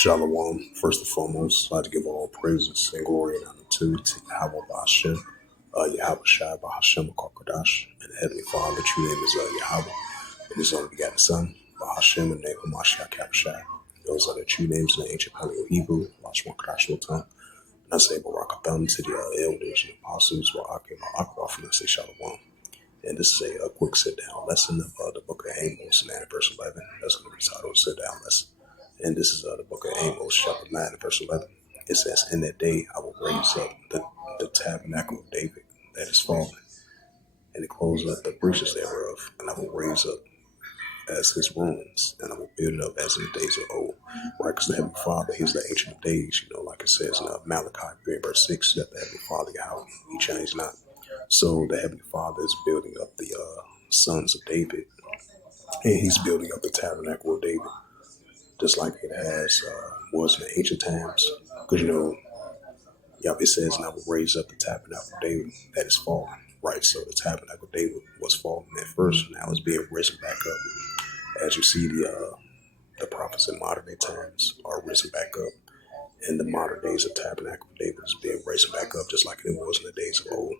Shalom. First and foremost, I'd like to give all praises and glory and honor to Yahweh Ba'Shem, Yahweh Shai Ba'Shem Kakadash, and the Heavenly Father. The true name is Yahweh, and His only begotten Son, Ba'Shem, and the name of Mashiach Kabashai. Those are the true names in the ancient Paleo Hebrew, Lashma Kadash Lotan. And I say Barakatham to the elders and apostles, Wa'akim Akwa, and I say Shalom. And this is a quick sit-down lesson of the book of Amos, 9 verse 11. That's going to be titled Sit-Down Lesson. And this is the book of Amos, chapter 9, verse 11. It says, "In that day I will raise up the tabernacle of David that is fallen, and close up the breaches thereof, and I will raise up as his ruins, and I will build it up as in the days of old." Right, because the Heavenly Father, He's the Ancient of Days, like it says in Malachi 3, verse 6, that the Heavenly Father, Yahweh, He changed not. So the Heavenly Father is building up the sons of David, and He's building up the tabernacle of David, just like it was in the ancient times. Because, Yahweh says, "And I will raise up the tabernacle of David that is fallen." Right, so the tabernacle of David was fallen at first, now it's being risen back up. As you see, the prophets in modern day times are risen back up. In the modern days, the tabernacle of David is being raised back up, just like it was in the days of old.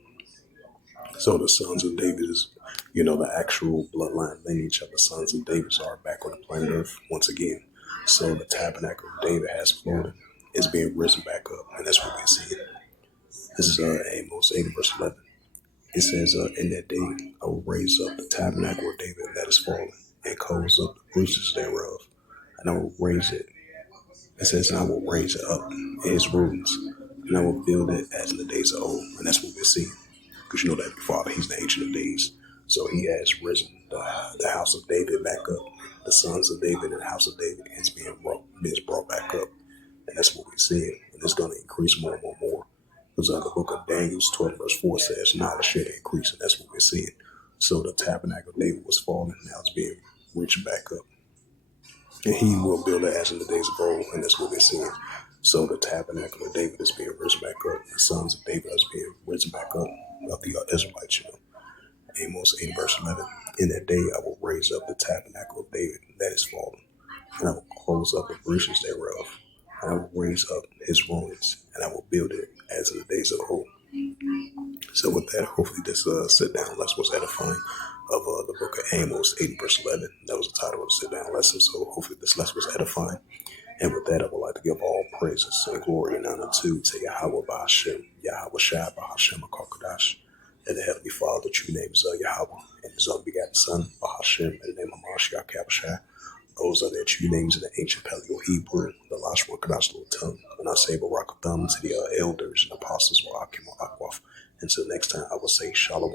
So the sons of David is, the actual bloodline lineage of the sons of David are back on the planet Earth once again. So the tabernacle of David has floated. It's being risen back up, and that's what we see. This is Amos 8, verse 11. It says, "In that day I will raise up the tabernacle of David that is fallen, and close up the breaches thereof, and I will raise it." It says, "And I will raise it up in his ruins, and I will build it as in the days of old." And that's what we're seeing. Because that the Father, He's the Ancient of Days. So He has risen the house of David back up. The sons of David and the house of David is being brought back up. And that's what we're seeing. And it's going to increase more and more and more. Because the book of Daniel 12 verse 4 says, "Knowledge shall increase." And that's what we're seeing. So the tabernacle of David was fallen. Now it's being reached back up. And He will build it as in the days of old. And that's what we're seeing. So the tabernacle of David is being risen back up. The sons of David is being risen back up of the Israelites. Amos 8, verse 11. "In that day I will raise up the tabernacle of David that is fallen, and I will close up the breaches thereof, and I will raise up his ruins, and I will build it as in the days of old." So with that, hopefully this sit-down lesson was edifying of the book of Amos 8, verse 11. That was the title of the sit-down lesson. So hopefully this lesson was edifying. And with that, I would like to give all praises and glory and honor to Yahweh Ba'Shem, Yahweh Shai Ba'Shem Kakadash, and the Heavenly Father. The true name is Yahweh, and His only begotten Son, Ba'Shem, and the name of Mashiach Kabashai. Those are their true names in the ancient Paleo Hebrew, the Lashma Kadash Lotan. And I say Barakatham to the elders and apostles, Wa'akim Akwaf. Until next time, I will say Shalom.